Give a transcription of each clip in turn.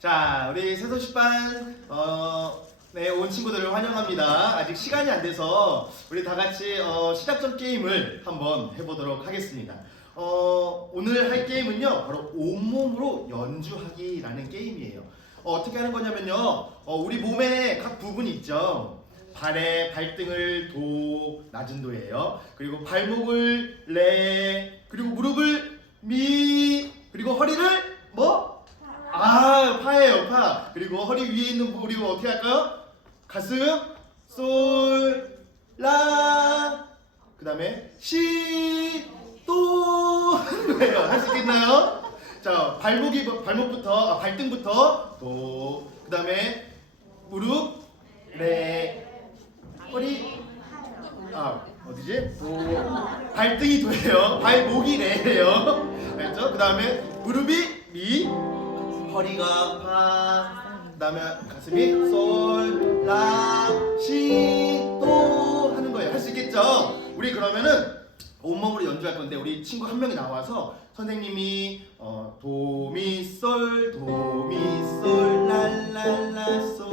자, 우리 새소식반 네, 온 친구들을 환영합니다. 아직 시간이 안 돼서 우리 다 같이 시작점 게임을 한번 해보도록 하겠습니다. 오늘 할 게임은요, 바로 온몸으로 연주하기라는 게임이에요. 어떻게 하는 거냐면요, 우리 몸에 각 부분이 있죠. 발에 발등을 도, 낮은 도예요. 그리고 발목을 레, 그리고 무릎을 미, 그리고 허리를 뭐? 파예요, 파. 그리고 허리 위에 있는 부분 그리고 어떻게 할까요? 가슴, 솔, 라. 그 다음에 시, 도 하는 거예요. 할 수 있겠나요? 자, 발목부터, 발등부터 도. 그 다음에 무릎, 레. 허리, 어디지? 도. 발등이 도예요. 발목이 레예요. 알죠? 그 다음에 무릎이 미, 허리가 파, 그 다음에 가슴이 솔, 라, 시, 도 하는 거예요. 할 수 있겠죠? 우리 그러면은 온몸으로 연주할 건데 우리 친구 한 명이 나와서 선생님이 도미솔 도미솔 랄랄라 솔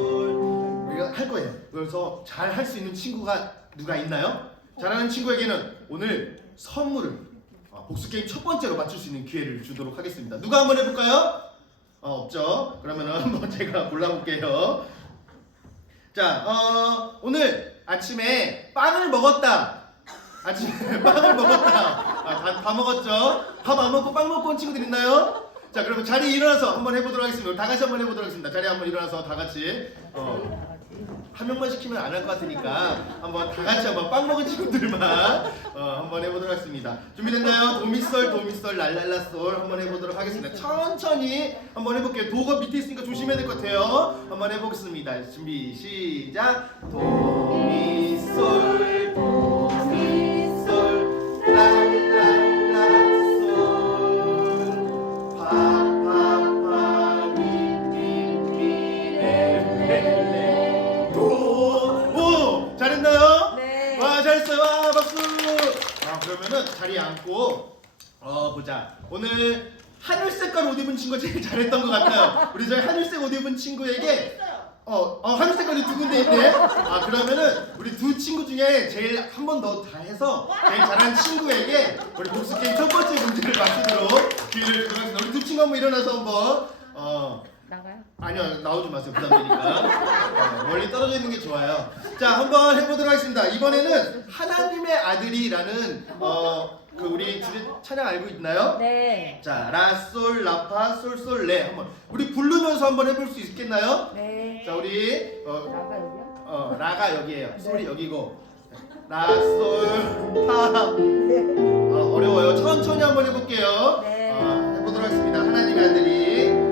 우리가 할 거예요. 그래서 잘 할 수 있는 친구가 누가 있나요? 잘하는 친구에게는 오늘 선물을 복수 게임 첫 번째로 맞출 수 있는 기회를 주도록 하겠습니다. 누가 한번 해볼까요? 없죠? 그러면은 한번 제가 골라볼게요. 자, 오늘 아침에 빵을 먹었다. 아침에 빵을 먹었다. 다 먹었죠? 밥 안 먹고 빵 먹고 온 친구들 있나요? 자, 그러면 자리에 일어나서 한번 해보도록 하겠습니다. 다 같이 한번 해보도록 하겠습니다. 자리에 한번 일어나서 다 같이 한 명만 시키면 안 할 것 같으니까 한번 다 같이 한번 빵 먹은 친구들만 한번 해보도록 하겠습니다. 준비됐나요? 도미솔 도미솔 랄랄라솔 한번 해보도록 하겠습니다. 천천히 한번 해볼게요. 도가 밑에 있으니까 조심해야 될 것 같아요. 한번 해보겠습니다. 준비 시작. 도미솔 도미솔 랄랄라솔 파파파 미미미 레레레 도. 잘했나요? 네. 와, 잘했어요. 와, 박수. 그러면은 자리에 앉고 보자. 오늘 하늘색깔 옷 입은 친구가 제일 잘했던 것 같아요. 우리 저희 하늘색 옷 입은 친구에게 하늘색깔이 두 군데 있네. 그러면은 우리 두 친구 중에 제일 한 번 더 다 해서 제일 잘한 친구에게 우리 복수 게임 첫 번째 문제를 맞추도록 기회를 주도록 하겠습니다. 우리 두 친구 한번 일어나서 한번 나가요? 아니요, 나오지 마세요. 부담되니까. 멀리 떨어져 있는 게 좋아요. 자, 한번 해보도록 하겠습니다. 이번에는 하나님의 아들이라는 우리 주제 찬양 알고 있나요? 네. 자, 라솔 라파 솔솔 레 한번 우리 부르면서 한번 해볼 수 있겠나요? 네. 자, 우리 나가 여기요? 라가 여기에요. 솔이 여기고 라솔 파. 어려워요. 천천히 한번 해볼게요. 네. 해보도록 하겠습니다. 하나님의 아들이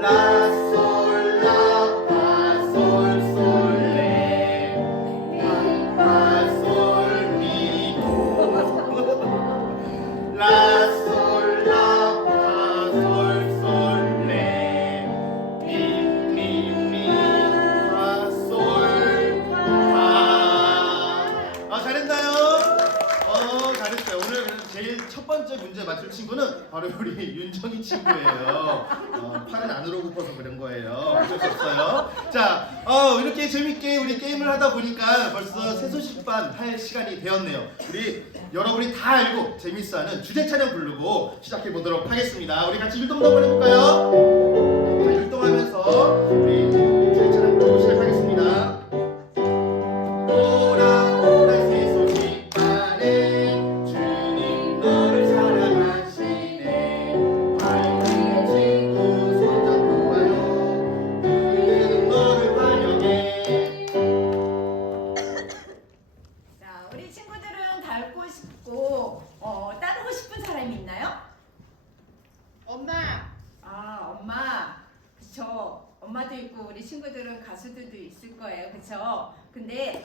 라솔 라파 솔솔 레 파 솔 미 도 라솔 라파 솔솔 레 미 미 미 파 솔 파. 잘했나요? 잘했어요. 오늘 제일 첫 번째 문제 맞출 친구는 바로 우리 윤정이 친구예요. 팔은 안으로 굽어서 그런 거예요. 어쩔 수 없어요. 자, 이렇게 재밌게 우리 게임을 하다 보니까 벌써 새소식반 할 시간이 되었네요. 우리 여러분이 다 알고 재밌어하는 주제 찬양 부르고 시작해 보도록 하겠습니다. 우리 같이 율동도 한번 해볼까요? 자, 율동하면서 우리 주제 찬양 부르고 시작하겠습니다. 오라 오라 새소식반에 주님 너를 사랑하시네. 밝은 친구 손잡고 와요. 그는 너를 환영해. 자, 우리 친구들은 닮고 싶고 따르고 싶은 사람이 있나요? 엄마. 엄마. 그쵸. 엄마도 있고 우리 친구들은 가수들도 있을 거예요. 그쵸? 근데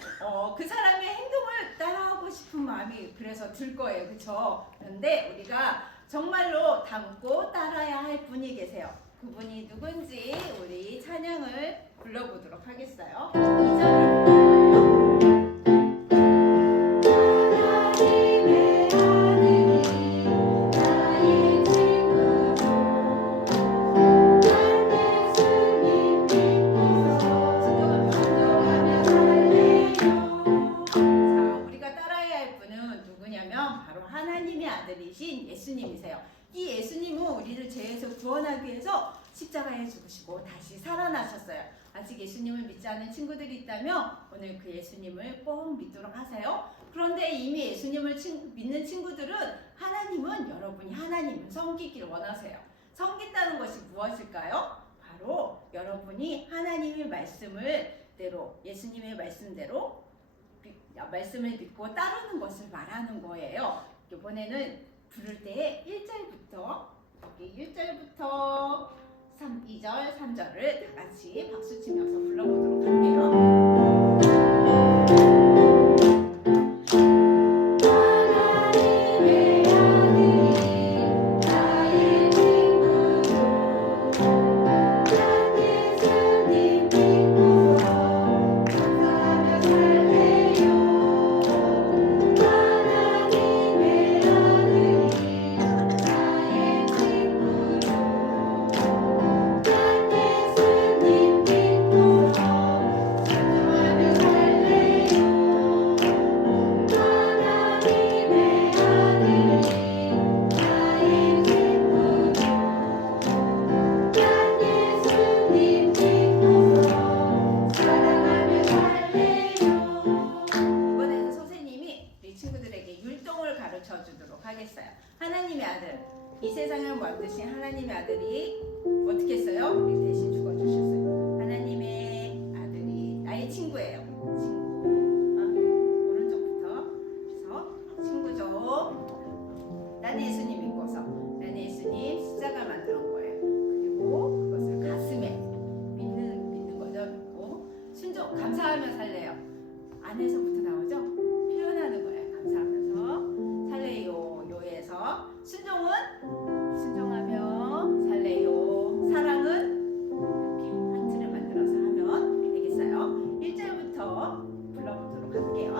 그 사람의 행동을 따라하고 싶은 마음이 그래서 들 거예요. 그쵸? 그런데 우리가 정말로 닮고 따라야 할 분이 계세요. 그분이 누군지 우리 찬양을 불러보도록 하겠어요. 2절을 부르는 하나님의 아들이 나의 친구 죄에서 구원하기 위해서 십자가에 죽으시고 다시 살아나셨어요. 아직 예수님을 믿지 않은 친구들이 있다면 오늘 그 예수님을 꼭 믿도록 하세요. 그런데 이미 예수님을 믿는 친구들은 하나님은 여러분이 하나님을 섬기기를 원하세요. 섬긴다는 것이 무엇일까요? 바로 여러분이 하나님의 말씀대로 예수님의 말씀대로 말씀을 믿고 따르는 것을 말하는 거예요. 이번에는 부를 때 1절부터 2절, 3절을 다 같이 박수 치면서 불러보도록 할게요. 하나님의 아들, 이 세상을 만드신 하나님의 아들이 어떻게 했어요? 우리 대신 죽어주셨어요. 하나님의 아들이 나의 친구예요. 오른쪽부터 그래서 친구죠. 나는 예수님 믿고서 나는 예수님 십자가 만드는 거예요. 그리고 그것을 가슴에 믿는 거죠. 믿고 순종 감사하며 살래요. 안에서부터 나오죠. 표현하는 거예요. 감사하면서 살래요. 요에서 순종은 순종하며 살래요. 사랑은 이렇게 하트를 만들어서 하면 되겠어요. 1절부터 불러보도록 할게요.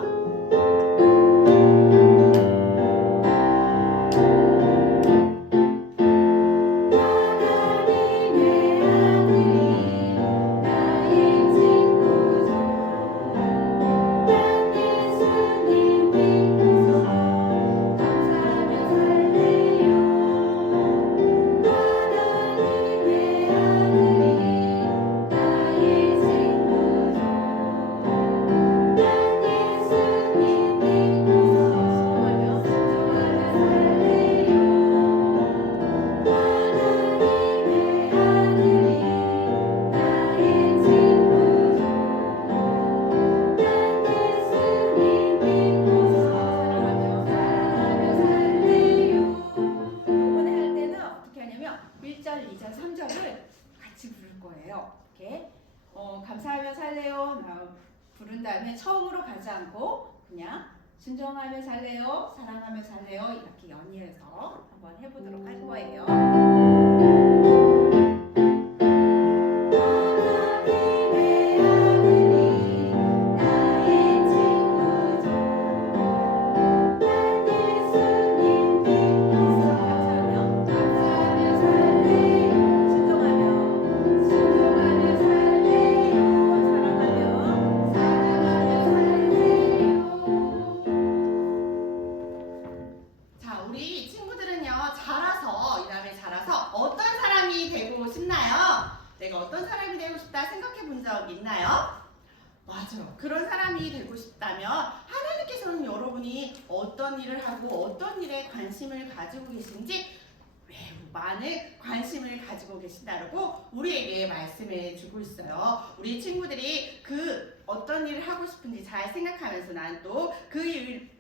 감사하며 살래요. 부른 다음에 처음으로 가지 않고 그냥 순종하며 살래요. 사랑하며 살래요. 이렇게 연이어서 한번 해보도록 할 거예요. 우리 친구들은요, 자라서 어떤 사람이 되고 싶나요? 내가 어떤 사람이 되고 싶다 생각해 본 적 있나요? 맞아요. 그런 사람이 되고 싶다면 하나님께서는 여러분이 어떤 일을 하고 어떤 일에 관심을 가지고 계신지 매우 많은 관심을 가지고 계신다고 우리에게 말씀해 주고 있어요. 우리 친구들이 그 어떤 일을 하고 싶은지 잘 생각하면서 난 또 그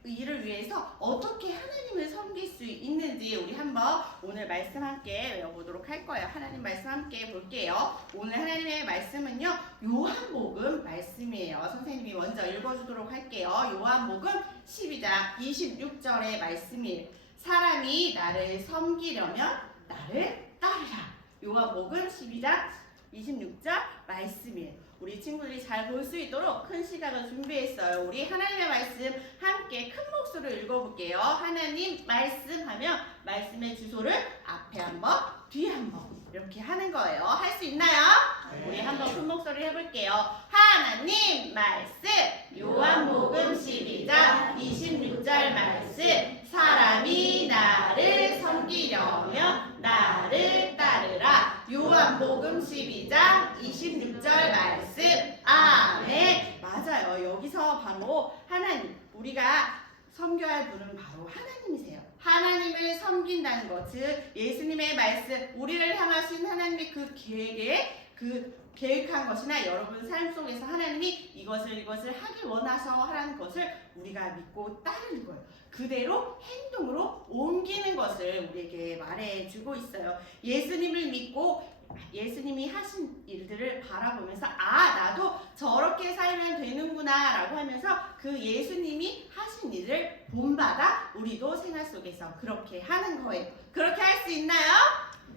일을 위해서 어떻게 하나님을 섬길 수 있는지 우리 한번 오늘 말씀 함께 외워보도록 할 거예요. 하나님 말씀 함께 볼게요. 오늘 하나님의 말씀은요, 요한복음 말씀이에요. 선생님이 먼저 읽어주도록 할게요. 요한복음 12장 26절의 말씀이에요. 사람이 나를 섬기려면 나를 따르라. 요한복음 12장 26절 말씀이에요. 우리 친구들이 잘 볼 수 있도록 큰 시각을 준비했어요. 우리 하나님의 말씀 함께 큰 목소리로 읽어볼게요. 하나님 말씀하면 말씀의 주소를 앞에 한번 뒤에 한번 이렇게 하는 거예요. 할 수 있나요? 네. 우리 한번 큰 목소리로 해볼게요. 하나님 말씀, 요한복음 12장 26절 말씀. 사람이 나를 섬기려면 나를 요한복음 12장 26절 말씀. 아멘. 맞아요. 여기서 바로 하나님, 우리가 섬겨야 할 분은 바로 하나님이세요. 하나님을 섬긴다는 것, 즉 예수님의 말씀, 우리를 향하신 하나님의 그 계획에 계획한 것이나 여러분 삶 속에서 하나님이 이것을 하길 원하셔 하라는 것을 우리가 믿고 따르는 거예요. 그대로 행동으로 옮기는 것을 우리에게 말해주고 있어요. 예수님을 믿고 예수님이 하신 일들을 바라보면서 나도 저렇게 살면 되는구나 라고 하면서 그 예수님이 하신 일을 본받아 우리도 생활 속에서 그렇게 하는 거예요. 그렇게 할 수 있나요?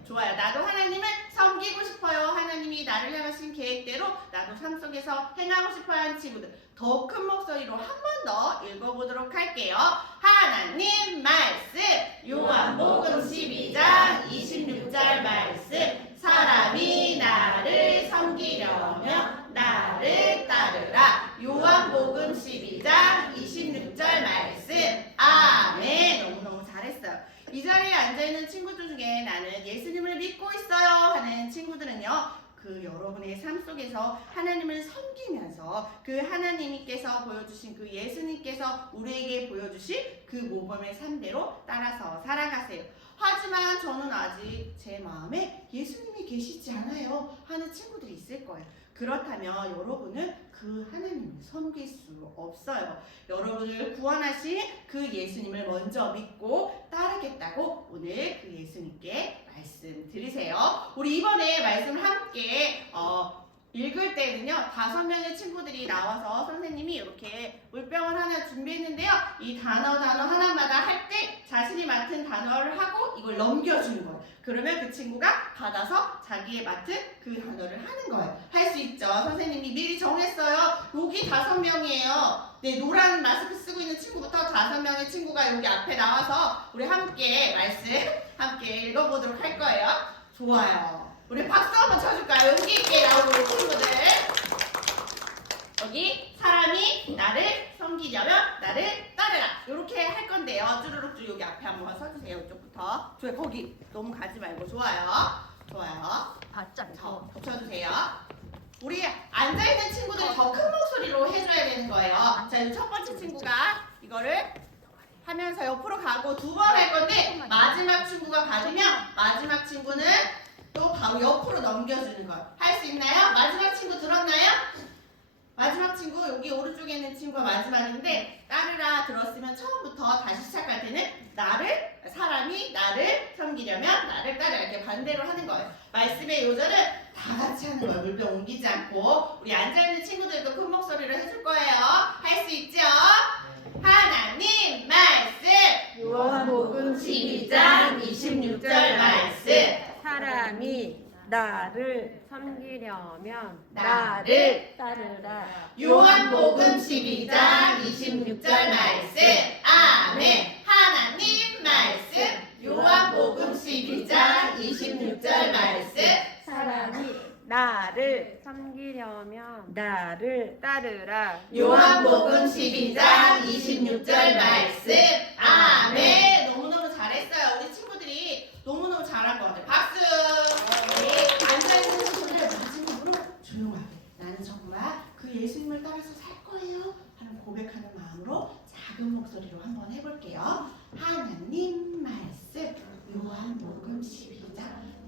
좋아요. 나도 하나님을 섬기고 싶어요. 하나님이 나를 향하신 계획대로 나도 삶 속에서 행하고 싶어요 하는 친구들, 더 큰 목소리로 한 번 더 읽어보도록 할게요. 하나님 말씀, 요한복음 12장 26절 말씀. 사람이 나를 섬기려면 나를 따르라. 요한복음 12장 26절 말씀. 아멘. 너무너무 잘했어요. 이 자리에 앉아있는 친구들 중에 나는 예수님을 믿고 있어요 하는 친구들은요, 그 여러분의 삶 속에서 하나님을 섬기면서 그 하나님께서 보여주신 그 예수님께서 우리에게 보여주신 그 모범의 삶대로 따라서 살아가세요. 하지만 저는 아직 제 마음에 예수님이 계시지 않아요 하는 친구들이 있을 거예요. 그렇다면 여러분은 그 하나님을 섬길 수 없어요. 여러분을 구원하신 그 예수님을 먼저 믿고 따르겠다고 오늘 그 예수님께 말씀 드리세요. 우리 이번에 말씀 함께 읽을 때는요, 5명의 친구들이 나와서 선생님이 이렇게 물병을 하나 준비했는데요, 이 단어 하나마다 할 때 자신이 맡은 단어를 하고 이걸 넘겨주는 거예요. 그러면 그 친구가 받아서 자기의 맡은 그 단어를 하는 거예요. 할 수 있죠. 선생님이 미리 정했어요. 여기 5명이에요. 네, 노란 마스크 쓰고 있는 친구부터 5명의 친구가 여기 앞에 나와서 우리 함께 말씀 함께 읽어보도록 할 거예요. 좋아요. 우리 박수 한번 쳐줄까요? 용기 있게 나오는 우리 친구들. 여기 사람이 나를 섬기려면 나를 따르라. 이렇게 할 건데요. 쭈루룩쭈 여기 앞에 한번 서주세요. 이쪽부터. 좋아요. 거기 너무 가지 말고. 좋아요. 좋아요. 바짝 더 붙여주세요. 우리 앉아있는 친구들이 더 큰 목소리로 해줘야 되는 거예요. 자, 첫 번째 친구가 이거를 하면서 옆으로 가고 2번 할 건데, 마지막 친구가 받으면 마지막 친구는 또 바로 옆으로 넘겨주는 거예요. 할 수 있나요? 마지막 친구 들었나요? 마지막 친구, 여기 오른쪽에 있는 친구가 마지막인데, 따르라 들었으면 처음부터 다시 시작할 때는 사람이 나를 섬기려면 나를 따르라, 이렇게 반대로 하는 거예요. 말씀의 요절은 다 같이 하는 거예요. 물병 옮기지 않고. 우리 앉아있는 친구들도 큰 목소리로 해줄 거예요. 할 수 있죠? 하나님 말씀, 요한복음 12장 26절 말씀. 사람이 나를 섬기려면 나를 따르라. 요한복음 12장 26절 말씀. 아멘. 하나님 말씀, 요한복음 12장 26절 말씀. 사람이 나를 섬기려면 나를 따르라. 요한복음 12장 26절 말씀. 아멘. 너무너무 잘했어요. 우리 친구들이 너무너무 잘한 것 같아요. 박수. 앉아있는 친구들 마지막으로 조용하게, 나는 정말 그 예수님을 따라서 살 거예요 하는 고백하는 마음으로 작은 목소리로 한번 해볼게요. 하나님 말씀, 요한복음 12장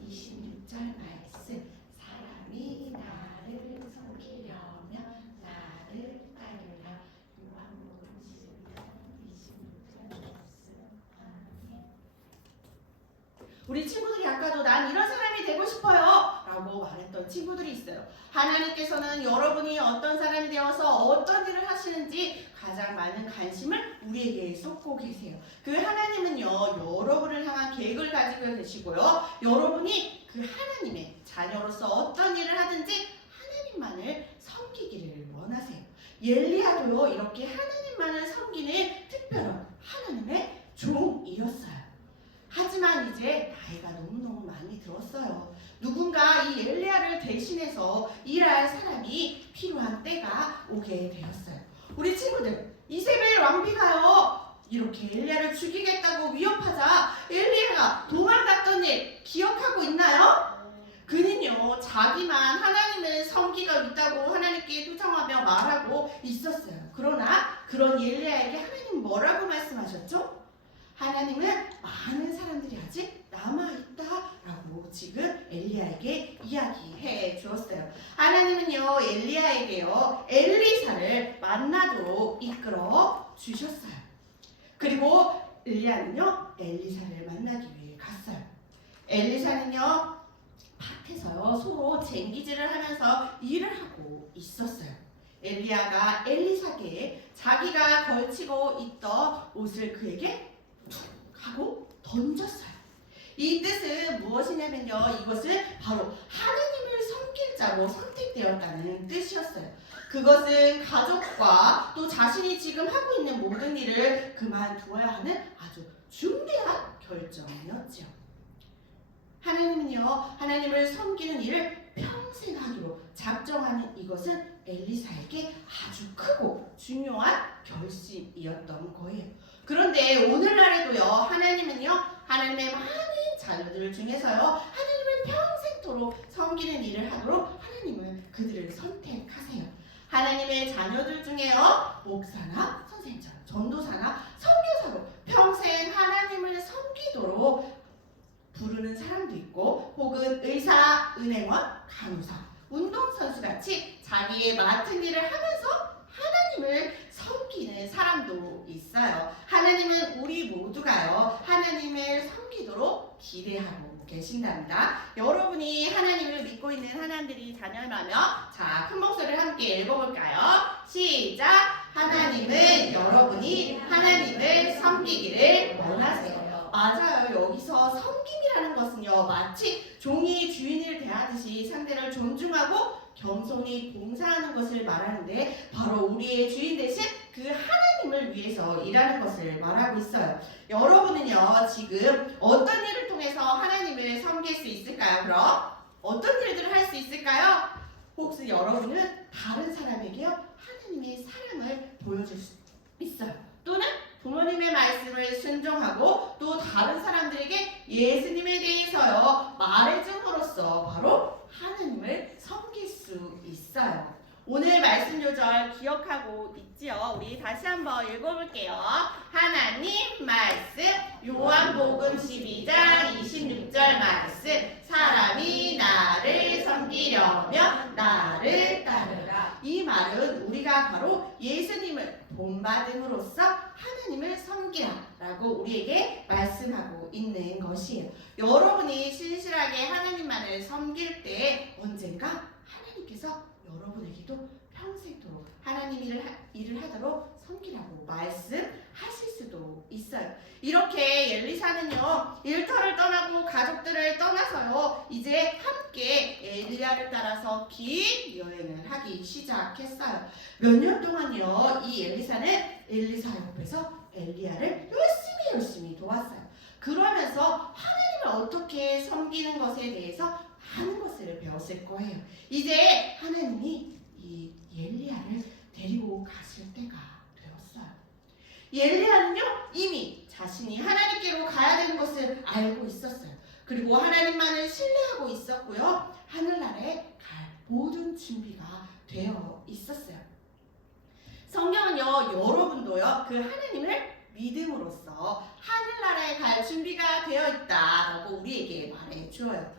26절 말씀. 사람이 나를 섬기려면 나를 따르라. 요한복음 12장 26절 말씀. 아멘. 우리 친구들이 아까도 난 이런 사람이 되고 싶어요 라고 말했던 친구들이 있어요. 하나님께서는 여러분이 어떤 사람이 되어서 어떤 일을 하시는지 가장 많은 관심을 우리에게 쏟고 계세요. 그 하나님은요, 여러분을 향한 계획을 가지고 계시고요, 여러분이 그 하나님의 자녀로서 어떤 일을 하든지 하나님만을 섬기기를 원하세요. 엘리야도요, 이렇게 하나님만을 섬기는 특별한 하나님의 종이었어요. 하지만 이제 나이가 너무너무 많이 들었어요. 누군가 이 엘리야를 대신해서 일할 사람이 필요한 때가 오게 되었어요. 우리 친구들, 이세벨 왕비가요, 이렇게 엘리야를 죽이겠다고 위협하자 엘리야가 도망갔던 일 기억하고 있나요? 그는요, 자기만 하나님을 섬기가 있다고 하나님께 투정하며 말하고 있었어요. 그러나 그런 엘리야에게 하나님 뭐라고 말씀하셨죠? 하나님은 많은 사람들이 아직 남아있다라고 지금 엘리야에게 이야기해 주었어요. 하나님은요 엘리야에게요 엘리사를 만나도록 이끌어 주셨어요. 그리고 엘리야는요 엘리사를 만나기 위해 갔어요. 엘리사는요 밭에서요 서로 쟁기질을 하면서 일을 하고 있었어요. 엘리야가 엘리사에게 자기가 걸치고 있던 옷을 그에게 툭 하고 던졌어요. 이 뜻은 무엇이냐면요 이것은 바로 하나님을 섬길 자로 선택되었다는 뜻이었어요. 그것은 가족과 또 자신이 지금 하고 있는 모든 일을 그만두어야 하는 아주 중대한 결정이었죠. 하나님은요 하나님을 섬기는 일을 평생 하기로 작정하는 이것은 엘리사에게 아주 크고 중요한 결심이었던 거예요. 그런데 오늘날에도요 하나님은요 하나님의 많은 자녀들 중에서요 하나님을 평생토록 섬기는 일을 하도록 하나님은 그들을 선택하세요. 하나님의 자녀들 중에요 목사나 선생님처럼 전도사나 선교사로 평생 하나님을 섬기도록 부르는 사람도 있고 혹은 의사, 은행원, 간호사, 운동선수같이 자기의 맡은 일을 하면서 하나님을 섬기는 사람도 있어요. 하나님은 우리 모두가요 하나님을 섬기도록 기대하고 계신답니다. 여러분이 하나님을 믿고 있는 하나님들이 자녀라면 자, 큰 목소리를 함께 읽어볼까요? 시작! 하나님은 여러분이 하나님을 섬기기를 원하세요. 맞아요. 여기서 섬김이라는 것은요 마치 종이 주인을 대하듯이 상대를 존중하고 겸손히 봉사하는 것을 말하는데 바로 우리의 주인 대신 그 하나님을 위해서 일하는 것을 말하고 있어요. 여러분은요 지금 어떤 일을 통해서 하나님을 섬길 수 있을까요? 그럼 어떤 일들을 할 수 있을까요? 혹시 여러분은 다른 사람에게요 하나님의 사랑을 보여줄 수 있어요. 또는 부모님의 말씀을 순종하고 또 다른 사람들에게 예수님에 대해서요 말해줌으로써 바로 하나님을 섬길 수 있어요. 오늘 말씀 요절 기억하고 있지요? 우리 다시 한번 읽어볼게요. 하나님 말씀 요한복음 12장 26절 말씀 사람이 나를 섬기려면 나를 따르라. 이 말은 우리가 바로 예수님을 본받음으로써 하나님을 섬기라 라고 우리에게 말씀하고 있는 것이에요. 여러분이 신실하게 하나님만을 섬길 때 언젠가 하나님께서 여러분에게도 평생토록 하나님 일을 하도록 섬기라고 말씀하실 수도 있어요. 이렇게 엘리사는요 일터를 떠나고 가족들을 떠나서요 이제 함께 엘리야를 따라서 긴 여행을 하기 시작했어요. 몇 년 동안요 이 엘리사는 엘리사 옆에서 엘리야를 열심히 도왔어요. 그러면서 하나님을 어떻게 섬기는 것에 대해서 많은 것을 배웠을 거예요. 이제 하나님이 이 엘리야를 데리고 가실 때가 되었어요. 엘리야는요 이미 자신이 하나님께로 가야 되는 것을 알고 있었어요. 그리고 하나님만을 신뢰하고 있었고요. 하늘나라에 갈 모든 준비가 되어 있었어요. 성경은요 여러분도요 그 하나님을 믿음으로써 하늘나라에 갈 준비가 되어 있다라고 우리에게 말해 주어요.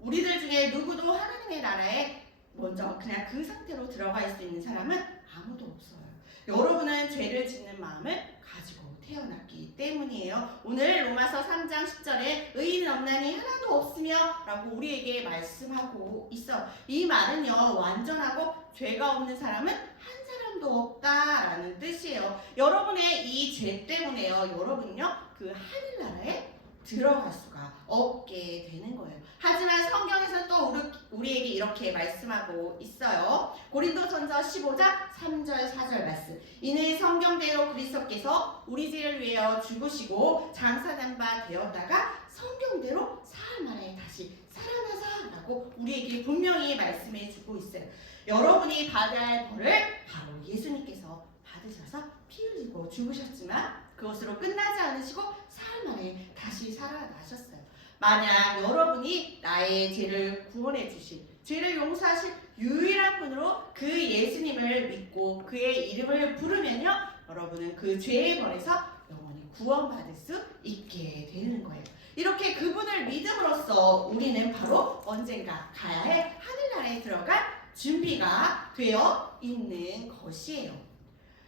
우리들 중에 누구도 하나님의 나라에 먼저 그냥 그 상태로 들어갈 수 있는 사람은 아무도 없어요. 여러분은 죄를 짓는 마음을 가지고 태어났기 때문이에요. 오늘 로마서 3장 10절에 의인은 없나니 하나도 없으며 라고 우리에게 말씀하고 있어. 이 말은요 완전하고 죄가 없는 사람은 한 사람도 없다라는 뜻이에요. 여러분의 이 죄 때문에요 여러분은요 그 하늘나라에 들어갈 수가 없게 되는 거예요. 하지만 성경에서 또 우리에게 이렇게 말씀하고 있어요. 고린도전서 15장 3절 4절 말씀. 이는 성경대로 그리스도께서 우리 죄를 위하여 죽으시고 장사된 바 되었다가 성경대로 사흘 만에 다시 살아나사라고 우리에게 분명히 말씀해 주고 있어요. 여러분이 받아야 할 벌을 바로 예수님께서 받으셔서 피 흘리고 죽으셨지만 그것으로 끝나지 않으시고 사흘 만에 다시 살아나셨어요. 만약 여러분이 나의 죄를 구원해 주실, 죄를 용서하실 유일한 분으로 그 예수님을 믿고 그의 이름을 부르면요, 여러분은 그 죄의 벌에서 영원히 구원받을 수 있게 되는 거예요. 이렇게 그분을 믿음으로써 우리는 바로 언젠가 가야 할 하늘나라에 들어갈 준비가 되어 있는 것이에요.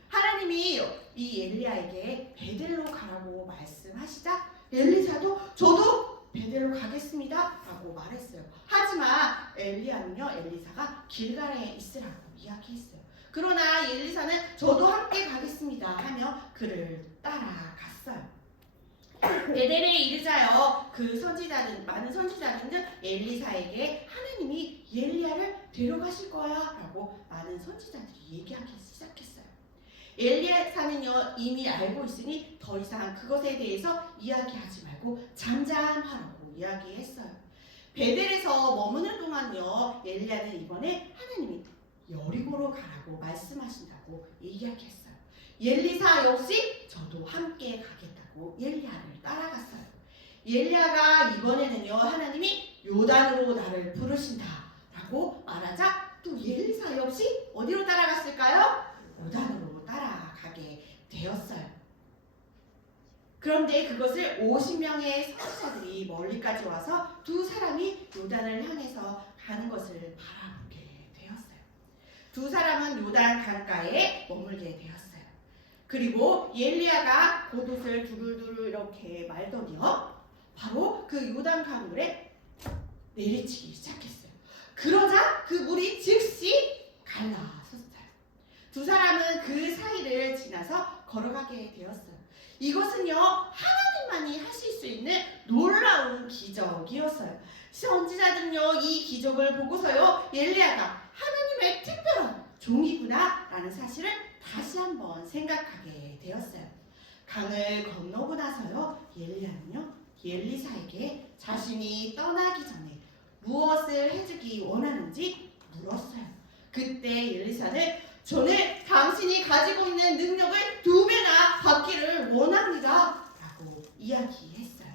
하나님이 이 엘리야에게 베델로 가라고 말씀하시자 엘리사도 저도 베델로 가겠습니다 라고 말했어요. 하지만 엘리야는요, 엘리사가 길갈에 있으라고 이야기했어요. 그러나 엘리사는 저도 함께 가겠습니다 하며 그를 따라갔어요. 베델에 이르자요, 많은 선지자들은 엘리사에게 하나님이 엘리야를 데려가실 거야 라고 많은 선지자들이 얘기하기 시작했어요. 엘리사는요, 이미 알고 있으니 더 이상 그것에 대해서 이야기하지 말고 잠잠하라고 이야기했어요. 베델에서 머무는 동안요, 엘리야는 이번에 하나님이 여리고로 가라고 말씀하신다고 이야기했어요. 엘리사 역시 저도 함께 가겠다고 엘리야를 따라갔어요. 엘리야가 이번에는요, 하나님이 요단으로 나를 부르신다 라고 말하자 또 엘리사 역시 어디로 따라갔을까요? 요단으로 따라가게 되었어요. 그런데 그것을 50명의 선지자들이 멀리까지 와서 두 사람이 요단을 향해서 가는 것을 바라보게 되었어요. 두 사람은 요단 강가에 머물게 되었어요. 그리고 엘리야가 겉옷을 두루두루 이렇게 말더니요, 바로 그 요단 강물에 내리치기 시작했어요. 그러자 그 물이 즉시 갈라섰어요. 두 사람은 그 사이를 지나서 걸어가게 되었어요. 이것은요, 하나님만이 하실 수 있는 놀라운 기적이었어요. 선지자들은요, 이 기적을 보고서요, 엘리야가 하나님의 특별한 종이구나 라는 사실을 다시 한번 생각하게 되었어요. 강을 건너고 나서요, 엘리야는요, 엘리사에게 자신이 떠나기 전에 무엇을 해주기 원하는지 물었어요. 그때 엘리사는 저는 당신이 가지고 있는 능력을 2배나 받기를 원합니다 라고 이야기했어요.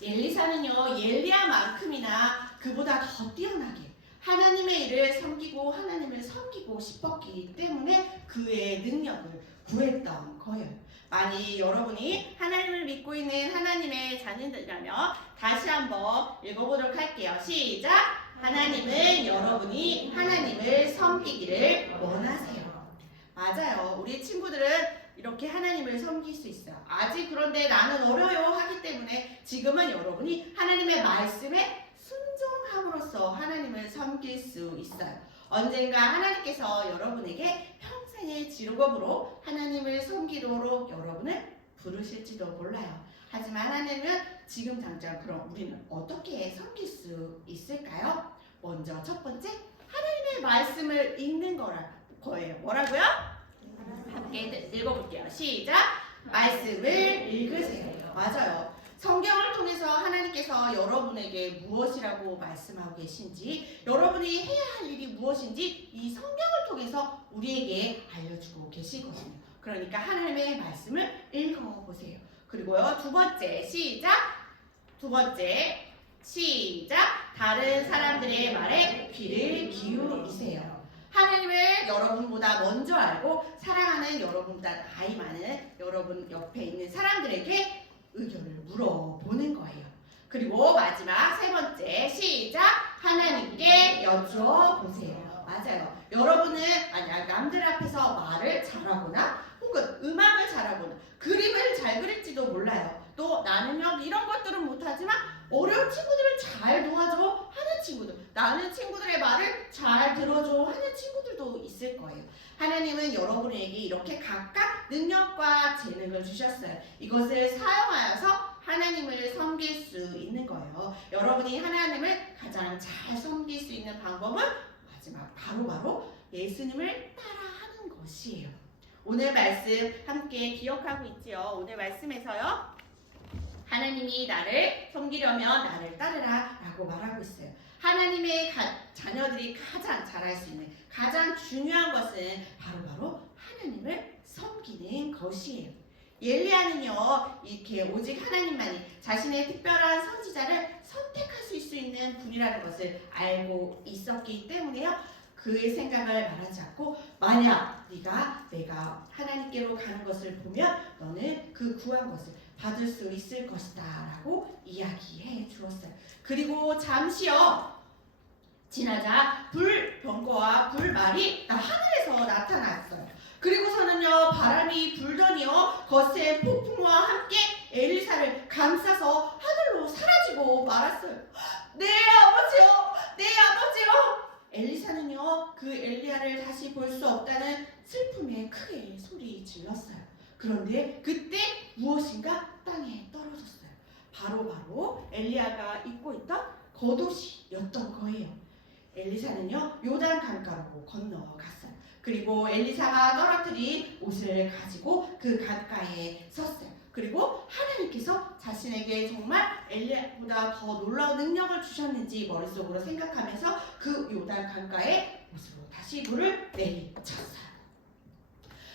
엘리사는요, 엘리야만큼이나 그보다 더 뛰어나게 하나님의 일을 섬기고 하나님을 섬기고 싶었기 때문에 그의 능력을 구했던 거예요. 만약 여러분이 하나님을 믿고 있는 하나님의 자녀들이라면 다시 한번 읽어보도록 할게요. 시작! 하나님은 여러분이 하나님을 섬기기를 원하세요. 맞아요. 우리 친구들은 이렇게 하나님을 섬길 수 있어요. 아직 그런데 나는 어려요 하기 때문에 지금은 여러분이 하나님의 말씀에 순종함으로써 하나님을 섬길 수 있어요. 언젠가 하나님께서 여러분에게 평생의 직업으로 하나님을 섬기도록 여러분을 부르실지도 몰라요. 하지만 하나님은 지금 당장 그럼 우리는 어떻게 섬길 수 있을까요? 먼저 첫 번째, 하나님의 말씀을 읽는 거예요. 뭐라고요? 함께 읽어볼게요. 시작! 말씀을 읽으세요. 맞아요. 성경을 통해서 하나님께서 여러분에게 무엇이라고 말씀하고 계신지, 여러분이 해야 할 일이 무엇인지 이 성경을 통해서 우리에게 알려주고 계시거든요. 그러니까 하나님의 말씀을 읽어보세요. 그리고요, 두 번째, 시작! 두 번째, 시작! 다른 사람들의 말에 귀를 기울이세요. 하나님을 여러분보다 먼저 알고 사랑하는 여러분보다 나이 많은 여러분 옆에 있는 사람들에게 의견을 물어보는 거예요. 그리고 마지막 세 번째, 시작! 하나님께 여쭈어보세요. 맞아요. 여러분은 만약 남들 앞에서 말을 잘하거나 혹은 음악을 잘하거나 그림을 잘 그릴지도 몰라요. 또 나는요, 이런 것들은 못하지만 어려운 친구들을 잘 도와줘 하는 친구들, 나는 친구들의 말을 잘 들어줘 하는 친구들도 있을 거예요. 하나님은 여러분에게 이렇게 각각 능력과 재능을 주셨어요. 이것을 사용하여서 하나님을 섬길 수 있는 거예요. 여러분이 하나님을 가장 잘 섬길 수 있는 방법은 마지막 바로 예수님을 따라하는 것이에요. 오늘 말씀 함께 기억하고 있지요. 오늘 말씀에서요, 하나님이 나를 섬기려면 나를 따르라 라고 말하고 있어요. 하나님의 자녀들이 가장 잘할 수 있는 가장 중요한 것은 바로 하나님을 섬기는 것이에요. 엘리야는요 이렇게 오직 하나님만이 자신의 특별한 선지자를 선택하실 수 있는 분이라는 것을 알고 있었기 때문에요. 그의 생각을 말하지 않고 만약 내가 하나님께로 가는 것을 보면 너는 그 구한 것을 받을 수 있을 것이다 라고 이야기해 주었어요. 그리고 잠시요 지나자 불병거와 불말이 하늘에서 나타났어요. 그리고서는요 바람이 불더니요 거센 폭풍과 함께 엘리사를 감싸서 하늘로 사라지고 말았어요. 네 아버지요, 네 아버지요. 엘리사는요 그 엘리야를 다시 볼 수 없다는 슬픔에 크게 소리 질렀어요. 그런데 그때 무엇인가 땅에 떨어졌어요. 바로 엘리야가 입고 있던 겉옷이었던 거예요. 엘리사는요 요단 강가로 건너갔어요. 그리고 엘리사가 떨어뜨린 옷을 가지고 그 강가에 섰어요. 그리고 하나님께서 자신에게 정말 엘리야보다 더 놀라운 능력을 주셨는지 머릿속으로 생각하면서 그 요단 강가에 옷으로 다시 물을 내리쳤어요.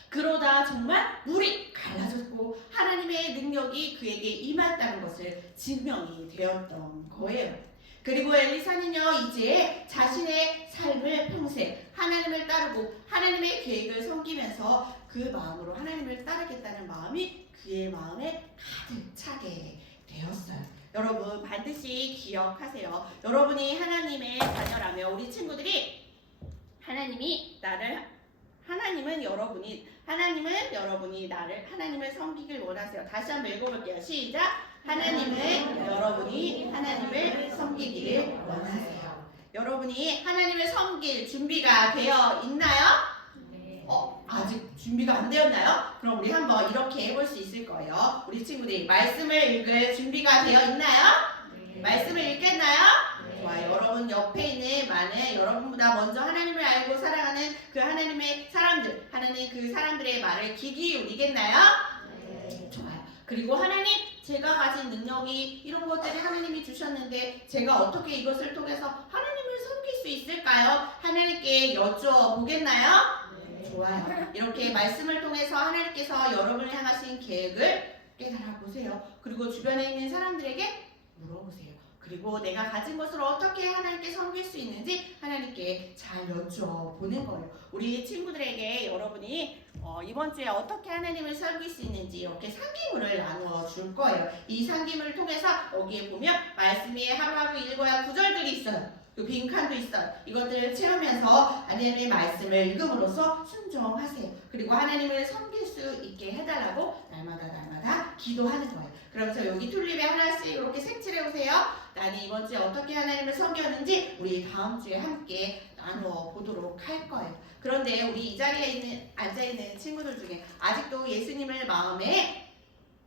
그러다 정말 물이 갈라졌고 하나님의 능력이 그에게 임했다는 것을 증명이 되었던 거예요. 그리고 엘리사는요 이제 자신의 삶을 평생 하나님을 따르고 하나님의 계획을 섬기면서 그 마음으로 하나님을 따르겠다는 마음이 그의 마음에 가득 차게 되었어요. 여러분 반드시 기억하세요. 여러분이 하나님의 자녀라면 우리 친구들이 하나님은 하나님을 섬기길 원하세요. 다시 한번 읽어볼게요. 시작. 하나님은 여러분이 하나님을 섬기길 원하세요. 여러분이 하나님을 섬길 준비가 되어 있나요? 아직 준비가 안 되었나요? 그럼 우리 한번 이렇게 해볼 수 있을 거예요. 우리 친구들이 말씀을 읽을 준비가 되어 있나요? 말씀을 읽겠나요? 좋아요. 여러분 옆에 있는 많은 여러분보다 먼저 하나님을 알고 살아가는 그 하나님의 사람들, 하나님 그 사람들의 말을 귀 기울이겠나요? 좋아요. 그리고 하나님, 제가 가진 능력이 이런 것들이 하나님이 주셨는데 제가 어떻게 이것을 통해서 하나님을 섬길 수 있을까요? 하나님께 여쭤보겠나요? 좋아요. 이렇게 말씀을 통해서 하나님께서 여러분을 향하신 계획을 깨달아 보세요. 그리고 주변에 있는 사람들에게 물어보세요. 그리고 내가 가진 것을 어떻게 하나님께 섬길 수 있는지 하나님께 잘 여쭤보는 거예요. 우리 친구들에게 여러분이 이번 주에 어떻게 하나님을 섬길 수 있는지 이렇게 상기물을 나누어 줄 거예요. 이 상기물을 통해서 여기에 보면 말씀이 하루하루 읽어야 구절들이 있어요. 그 빈칸도 있어요. 이것들을 채우면서 하나님의 말씀을 읽음으로써 순종하세요. 그리고 하나님을 섬길 수 있게 해달라고 날마다 기도하는 거예요. 그러면서 여기 튤립에 하나씩 이렇게 색칠해 오세요. 나는 이번 주에 어떻게 하나님을 섬겼는지 우리 다음 주에 함께 나누어 보도록 할 거예요. 그런데 우리 이 자리에 앉아있는 친구들 중에 아직도 예수님을 마음에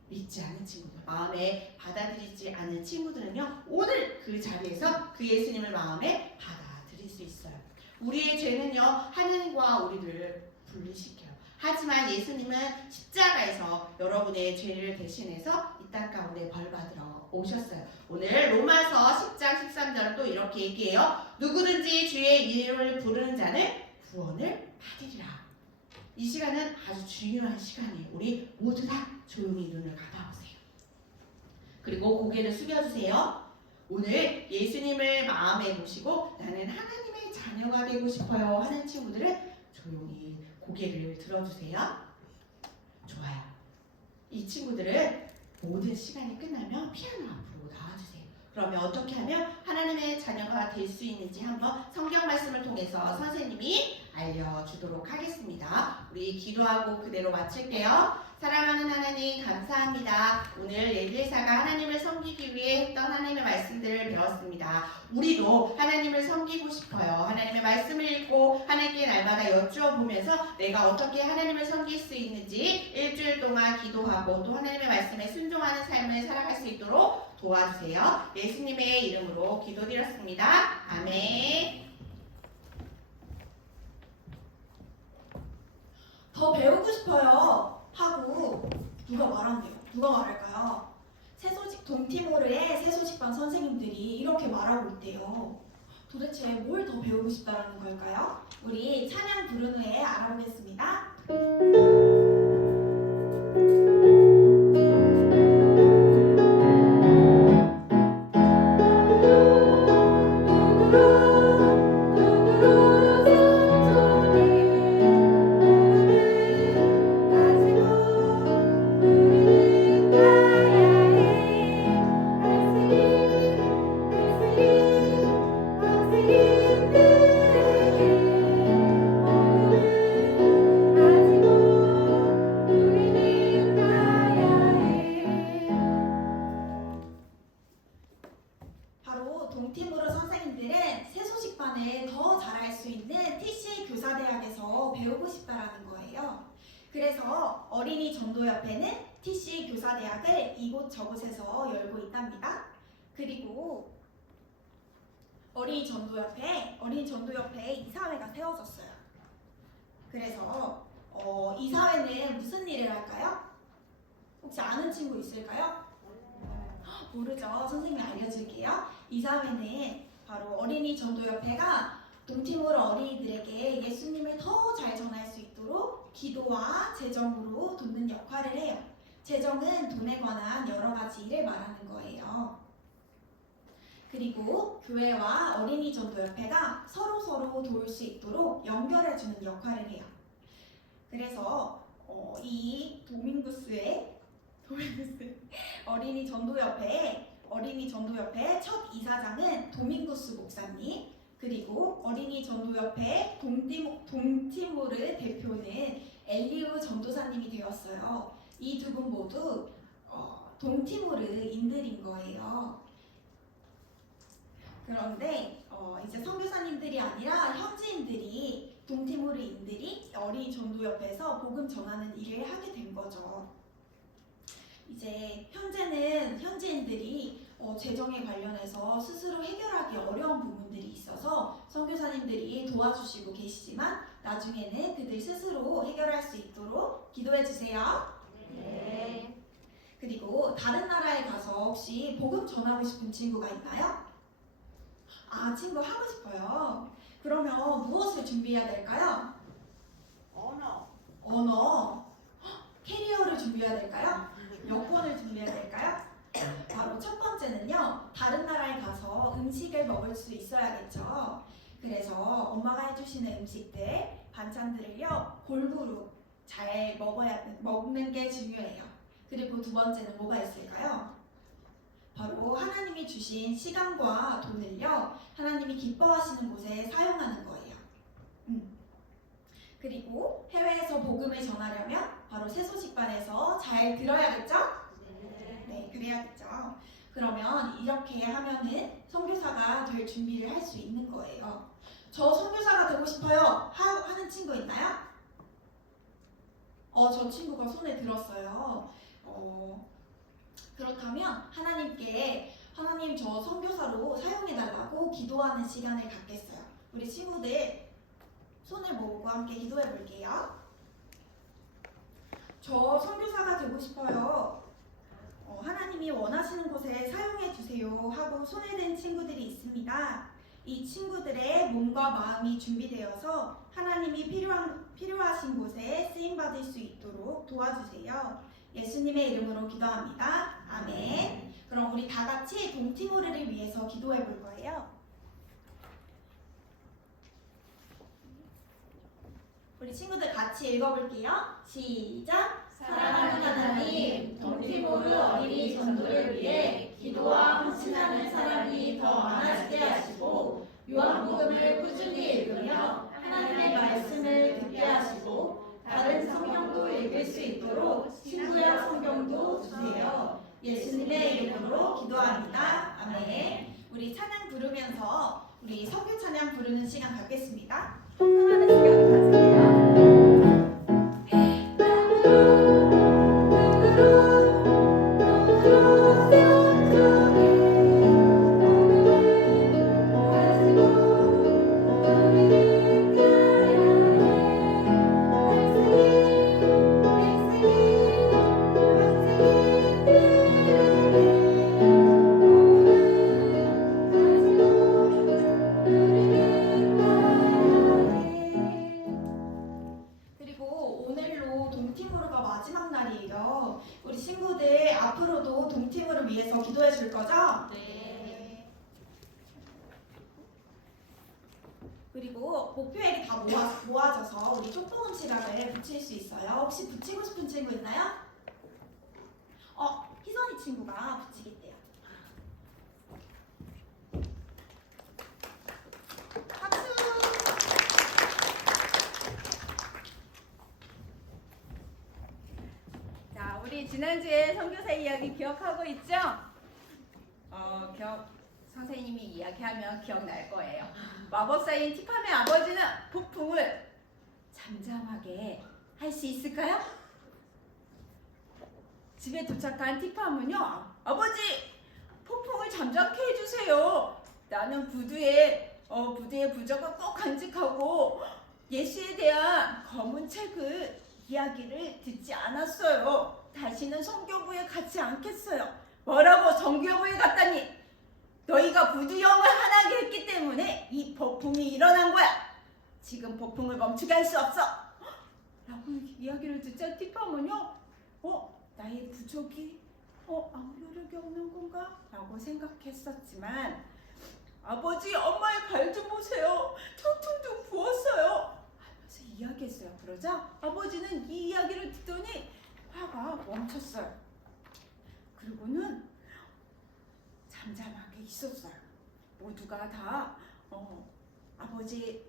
믿지 않는 친구들, 마음에 받아들이지 않는 친구들은요, 오늘 그 자리에서 그 예수님을 마음에 받아들일 수 있어요. 우리의 죄는요, 하나님과 우리를 분리시켜요. 하지만 예수님은 십자가에서 여러분의 죄를 대신해서 이 땅 가운데 벌 받으러 오셨어요. 오늘 로마서 10장 13절은 또 이렇게 얘기해요. 누구든지 주의 이름을 부르는 자는 구원을 받으리라. 이 시간은 아주 중요한 시간이에요. 우리 모두 다 조용히 눈을 감아보세요. 그리고 고개를 숙여주세요. 오늘 예수님을 마음에 모시고 나는 하나님의 자녀가 되고 싶어요 하는 친구들은 조용히 고개를 들어주세요. 좋아요. 이 친구들은 모든 시간이 끝나면 피아노 앞으로 나와주세요. 그러면 어떻게 하면 하나님의 자녀가 될 수 있는지 한번 성경 말씀을 통해서 선생님이 알려주도록 하겠습니다. 우리 기도하고 그대로 마칠게요. 사랑하는 하나님 감사합니다. 오늘 엘리사가 하나님을 섬기기 위해 했던 하나님의 말씀들을 배웠습니다. 우리도 하나님을 섬기고 싶어요. 하나님의 말씀을 읽고 하나님께 날마다 여쭈어보면서 내가 어떻게 하나님을 섬길 수 있는지 일주일 동안 기도하고 또 하나님의 말씀에 순종하는 삶을 살아갈 수 있도록 도와주세요. 예수님의 이름으로 기도드렸습니다. 아멘. 더 배우고 싶어요 하고 누가 말한대요? 누가 말할까요? 새소식 동티모르의 새소식반 선생님들이 이렇게 말하고 있대요. 도대체 뭘 더 배우고 싶다라는 걸까요? 우리 찬양 부른 후에 알아보겠습니다. 오늘은 새소식반을 더 잘할 수 있는 TCA 교사대학에서 배우고 싶다라는 거예요. 그래서 어린이 전도협회는 TCA 교사대학을 이곳저곳에서 열고 있답니다. 그리고 어린이 전도협회에 이사회가 세워졌어요. 그래서 이사회는 무슨 일을 할까요? 혹시 아는 친구 있을까요? 모르죠? 선생님이 알려줄게요. 이사회는 바로 어린이 전도협회가 동티모르 어린이들에게 예수님을 더 잘 전할 수 있도록 기도와 재정으로 돕는 역할을 해요. 재정은 돈에 관한 여러 가지 일을 말하는 거예요. 그리고 교회와 어린이 전도협회가 서로 도울 수 있도록 연결해주는 역할을 해요. 그래서 이 도밍구스의 어린이 전도협회의 첫 이사장은 도밍구스 목사님, 그리고 어린이 전도협회 동티모르 대표는 엘리우 전도사님이 되었어요. 이 두 분 모두 동티모르인들인 거예요. 그런데 이제 선교사님들이 아니라 현지인들이 동티모르인들이 어린이 전도협회에서 복음 전하는 일을 하게 된 거죠. 이제 현재는 현지인들이 재정에 관련해서 스스로 해결하기 어려운 부분들이 있어서 선교사님들이 도와주시고 계시지만 나중에는 그들 스스로 해결할 수 있도록 기도해 주세요. 네. 그리고 다른 나라에 가서 혹시 복음 전하고 싶은 친구가 있나요? 친구 하고 싶어요. 그러면 무엇을 준비해야 될까요? 언어. 캐리어를 준비해야 될까요? 여권을 준비해야 될까요? 바로 첫 번째는요, 다른 나라에 가서 음식을 먹을 수 있어야겠죠. 그래서 엄마가 해주시는 음식들, 반찬들을요, 골고루 잘 먹는 게 중요해요. 그리고 두 번째는 뭐가 있을까요? 바로 하나님이 주신 시간과 돈을요, 하나님이 기뻐하시는 곳에 사용하는 거예요. 그리고 해외에서 복음을 전하려면 바로 새소식반에서 잘 들어야겠죠? 네, 그래야겠죠. 그러면 이렇게 하면은 선교사가 될 준비를 할 수 있는 거예요. 저 선교사가 되고 싶어요 하는 친구 있나요? 저 친구가 손에 들었어요. 그렇다면 하나님 저 선교사로 사용해달라고 기도하는 시간을 갖겠어요. 우리 친구들 손을 모으고 함께 기도해 볼게요. 저 선교사가 되고 싶어요. 하나님이 원하시는 곳에 사용해 주세요 하고 손에 든 친구들이 있습니다. 이 친구들의 몸과 마음이 준비되어서 하나님이 필요하신 곳에 쓰임 받을 수 있도록 도와주세요. 예수님의 이름으로 기도합니다. 아멘. 그럼 우리 다 같이 동티모르를 위해서 기도해 볼 거예요. 우리 친구들 같이 읽어볼게요. 시작! 사랑하는 하나님, 동티모르 어린이 전도를 위해 기도와 헌신하는 사람이 더 많아지게 하시고 요한복음을 꾸준히 읽으며 하나님의 말씀을 듣게 하시고 다른 성경도 읽을 수 있도록 신구약 성경도 주세요. 예수님의 이름으로 기도합니다. 아멘. 우리 찬양 부르면서 우리 성교 찬양 부르는 시간 갖겠습니다. 헌금하는 시간 가세요. 그리고 오늘로 동티모르가 마지막 날이에요. 우리 친구들 앞으로도 동티모르를 위해서 기도해 줄 거죠? 네. 그리고 목표액이 다 모아져서 우리 쪽봉음 시간을 붙일 수 있어요. 혹시 붙이고 싶은 친구 있나요? 희선이 친구가 붙이겠대요. 박수! 자, 우리 지난주에 선교사 이야기 기억하고 있죠? 선생님이 이야기하면 기억날 거예요. 마법사인 티팜의 아버지는 폭풍을 잠잠하게 할 수 있을까요? 집에 도착한 티팜은요, 아버지! 폭풍을 잠잠케 해주세요. 나는 부두의 부적을 꼭 간직하고 예수에 대한 검은 책을 이야기를 듣지 않았어요. 다시는 성교부에 가지 않겠어요. 뭐라고 성교부에 갔다니? 너희가 부두영을 하나게 했기 때문에 이 폭풍이 일어난 거야. 지금 폭풍을 멈추게 할 수 없어. 라고 이야기를 듣자 티팜은요, 나의 부족이 아무 효력이 없는 건가? 라고 생각했었지만, 아버지, 엄마의 발 좀 보세요. 퉁퉁퉁 부었어요. 하면서 이야기했어요. 그러자 아버지는 이 이야기를 듣더니 화가 멈췄어요. 그리고는 잠잠하게 있었어요. 모두가 다 아버지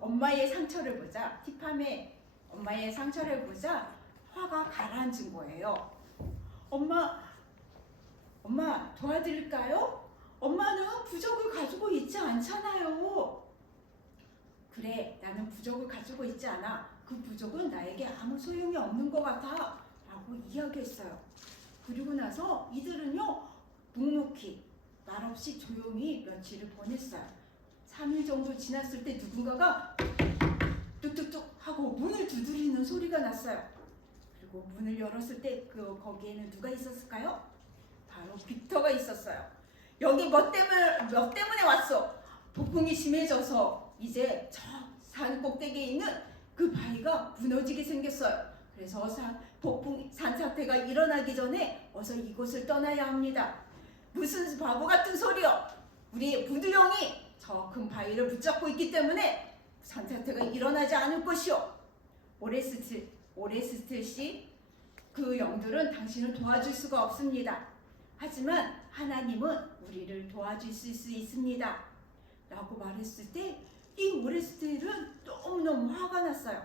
엄마의 상처를 보자, 티팜의 엄마의 상처를 보자 화가 가라앉은 거예요. 엄마 도와드릴까요? 엄마는 부적을 가지고 있지 않잖아요. 그래, 나는 부적을 가지고 있지 않아. 그 부적은 나에게 아무 소용이 없는 것 같아. 라고 이야기했어요. 그리고 나서 이들은요, 묵묵히 말없이 조용히 며칠을 보냈어요. 3일 정도 지났을 때 누군가가 뚝뚝뚝 하고 문을 두드리는 소리가 났어요. 그리고 문을 열었을 때 거기에는 누가 있었을까요? 바로 빅터가 있었어요. 여기 뭐 때문에 왔어? 폭풍이 심해져서 이제 저 산 꼭대기에 있는 그 바위가 무너지게 생겼어요. 그래서 산사태가 일어나기 전에 어서 이곳을 떠나야 합니다. 무슨 바보 같은 소리요? 우리 부두령이 저 큰 바위를 붙잡고 있기 때문에 산사태가 일어나지 않을 것이요. 오레스트 씨, 그 영들은 당신을 도와줄 수가 없습니다. 하지만 하나님은 우리를 도와주실 수 있습니다. 라고 말했을 때 이 오레스텔은 너무너무 화가 났어요.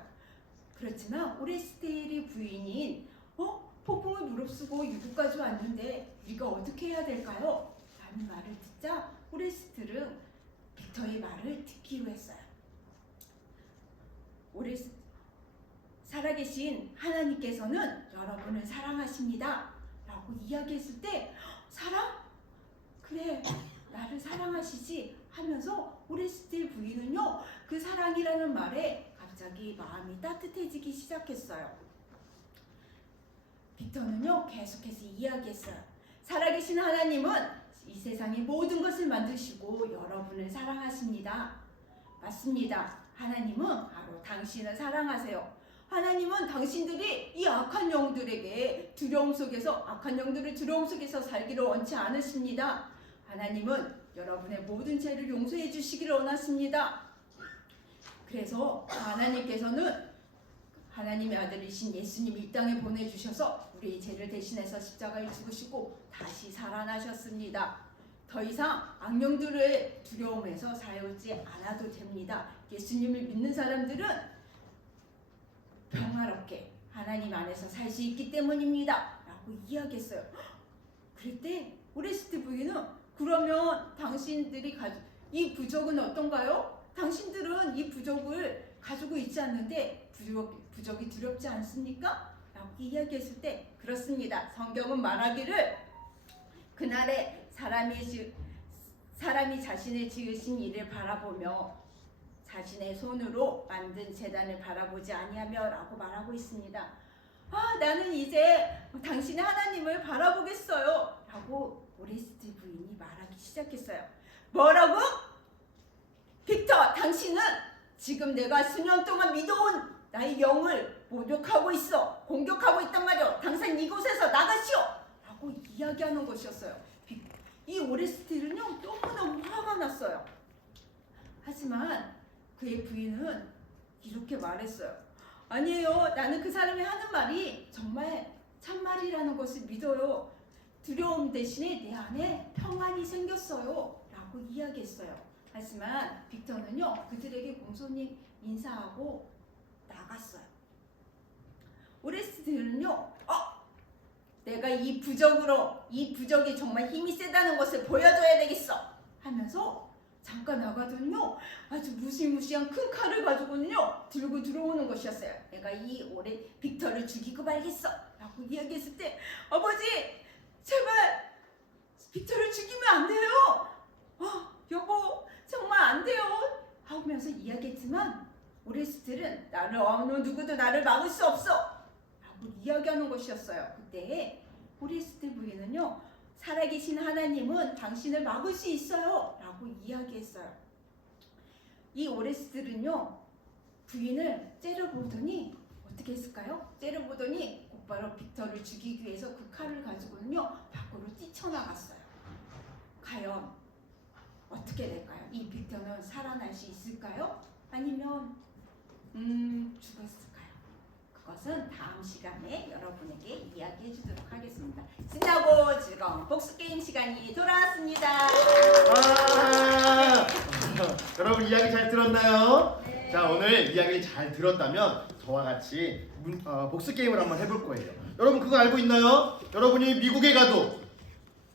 그렇지만 오레스텔의 부인인 폭풍을 무릅쓰고 유구까지 왔는데 우리가 어떻게 해야 될까요? 라는 말을 듣자 오레스텔은 빅터의 말을 듣기로 했어요. 살아계신 하나님께서는 여러분을 사랑하십니다. 라고 이야기했을 때 사랑? 그래, 나를 사랑하시지 하면서 오레스텔 부인은요, 그 사랑이라는 말에 갑자기 마음이 따뜻해지기 시작했어요. 빅터는요, 계속해서 이야기했어요. 살아계신 하나님은 이 세상의 모든 것을 만드시고 여러분을 사랑하십니다. 맞습니다. 하나님은 바로 당신을 사랑하세요. 하나님은 당신들이 이 악한 영들을 두려움 속에서 살기를 원치 않으십니다. 하나님은 여러분의 모든 죄를 용서해 주시기를 원하십니다. 그래서 하나님께서는 하나님의 아들이신 예수님을 이 땅에 보내주셔서 우리의 죄를 대신해서 십자가에 죽으시고 다시 살아나셨습니다. 더 이상 악령들의 두려움에서 살지 않아도 됩니다. 예수님을 믿는 사람들은 평화롭게 하나님 안에서 살 수 있기 때문입니다. 라고 이야기했어요. 그랬더니 오레스트 부인은 그러면 당신들이 이 부적은 어떤가요? 당신들은 이 부적을 가지고 있지 않는데 부적이 두렵지 않습니까? 라고 이야기했을 때 그렇습니다. 성경은 말하기를 그날에 사람이 자신의 지으신 일을 바라보며 자신의 손으로 만든 제단을 바라보지 아니하며 라고 말하고 있습니다. 나는 이제 당신의 하나님을 바라보겠어요. 라고 오레스트 부인이 말하기 시작했어요. 뭐라고? 빅터, 당신은 지금 내가 수년 동안 믿어온 나의 영을 모욕하고 있어. 공격하고 있단 말이오. 당신 이곳에서 나가시오. 라고 이야기하는 것이었어요. 이 오레스트는요, 너무너무 화가 났어요. 하지만 그의 부인은 이렇게 말했어요. 아니에요. 나는 그 사람이 하는 말이 정말 참말이라는 것을 믿어요. 두려움 대신에 내 안에 평안이 생겼어요. 라고 이야기했어요. 하지만 빅터는요, 그들에게 공손히 인사하고 나갔어요. 오레스트는요, 내가 이 부적이 정말 힘이 세다는 것을 보여줘야 되겠어. 하면서 잠깐 나가더니요 아주 무시무시한 큰 칼을 가지고는요 들고 들어오는 것이었어요. 내가 이 올해 빅터를 죽이고 말겠어 라고 이야기했을 때 아버지 제발 빅터를 죽이면 안 돼요. 여보 정말 안 돼요 하면서 이야기했지만 오레스텔은 나를 어느 누구도 나를 막을 수 없어 라고 이야기하는 것이었어요. 그때 오레스텔 부인은요 살아계신 하나님은 당신을 막을 수 있어요 라고 이야기했어요. 이 오레스텔은요 부인을 째려보더니 어떻게 했을까요? 째려보더니 곧바로 빅터를 죽이기 위해서 그 칼을 가지고는요 밖으로 뛰쳐나갔어요. 과연 어떻게 될까요? 이 빅터는 살아날 수 있을까요? 아니면 죽었을까요? 그것은 다음 시간에 여러분에게 이야기해 주도록 하겠습니다. 신나고 즐거운 복수게임 시간이 돌아왔습니다. 여러분 이야기 잘 들었나요? 네. 자, 오늘 이야기를 잘 들었다면 저와 같이 복수 게임을 한번 해볼 거예요. 여러분 그거 알고 있나요? 여러분이 미국에 가도